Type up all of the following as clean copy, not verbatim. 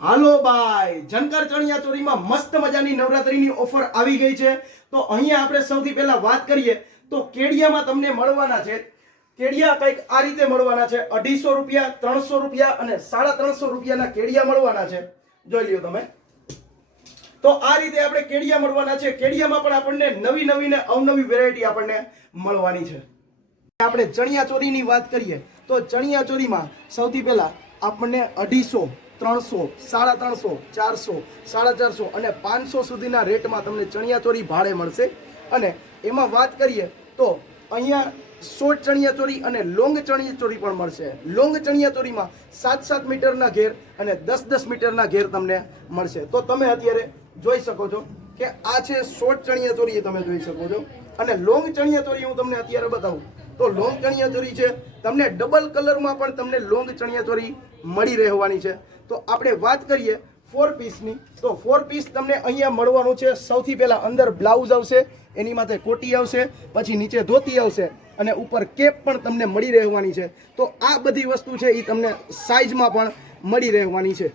હાલો ભાઈ, જનકર ચણિયા ચોરીમાં મસ્ત મજાની નવરાત્રીની ઓફર આવી ગઈ છે। તો અહીંયા આપણે સૌથી પહેલા વાત કરીએ તો કેડિયામાં તમને મળવાના છે કેડિયા કંઈક આ રીતે મળવાના છે। 250 રૂપિયા, 300 રૂપિયા અને 350 રૂપિયાના કેડિયા મળવાના છે। જોઈ લ્યો તમે। તો આ રીતે આપણે કેડિયા મળવાના છે। કેડિયામાં પણ આપણને નવી નવી ને અવનવી વેરાયટી આપણને મળવાની છે। આપણે ચણિયા ચોરીની વાત કરીએ તો ચણિયા ચોરીમાં સૌથી પહેલા આપણને 250, 300, 350, 400, 450 અને 500 સુધીના રેટમાં તમને ચણિયા ચોરી ભાડે મળશે। અને એમાં વાત કરીએ તો અહીંયા શોર્ટ ચણિયા ચોરી અને લોંગ ચણિયા ચોરી પણ મળશે। લોંગ ચણિયા ચોરીમાં 7-7 મીટરના ઘેર અને 10-10 મીટરના ઘેર તમને મળશે। તો તમે અત્યારે જોઈ શકો છો કે આ છે શોર્ટ ચણિયા ચોરી, તમે જોઈ શકો છો। અને લોંગ ચણિયા ચોરી હું તમને અત્યારે બતાવું તો લોંગ ચણિયા ચોરી છે તમને ડબલ કલરમાં પણ તમને લોંગ ચણિયા ચોરી મળી રહેવાની છે। તો આપણે વાત કરીએ 4 પીસની તો 4 પીસ તમને અહીંયા મળવાનું છે। સૌથી પહેલા અંદર બ્લાઉઝ આવશે, એની માથે કોટી આવશે, પછી નીચે ધોતી આવશે અને ઉપર કેપ પણ તમને મળી રહેવાની છે। તો આ બધી વસ્તુ છે એ તમને સાઈઝમાં પણ મળી રહેવાની છે।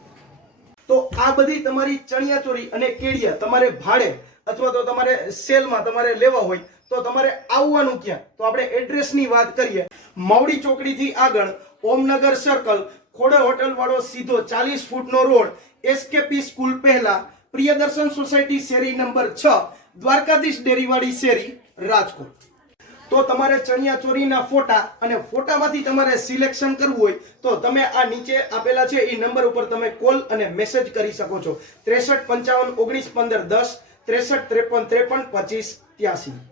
તો આ બધી તમારી ચણિયા ચોરી અને કેડિયા તમારે ભાડે અથવા તો તમારે સેલમાં તમારે લેવા હોય તો તમારે આવવાનું ક્યાં? તો આપણે એડ્રેસની વાત કરીએ, માવડી ચોકડીથી આગળ ઓમનગર સર્કલ, ખોડલ હોટલ વાળો સીધો 40 ફૂટનો રોડ, એસકેપી સ્કૂલ પહેલા, પ્રિયદર્શન સોસાયટી શેરી નંબર 6, દ્વારકાધીશ ડેરીવાડી શેરી, રાજકોટ। તો તમારે ચણિયા ચોરીના ફોટા અને ફોટામાંથી તમારે સિલેક્શન કરવું હોય તો તમે આ નીચે આપેલા છે એ નંબર ઉપર તમે કોલ અને મેસેજ કરી શકો છો। 63 55 19 15 10, 63 53 53 25 83।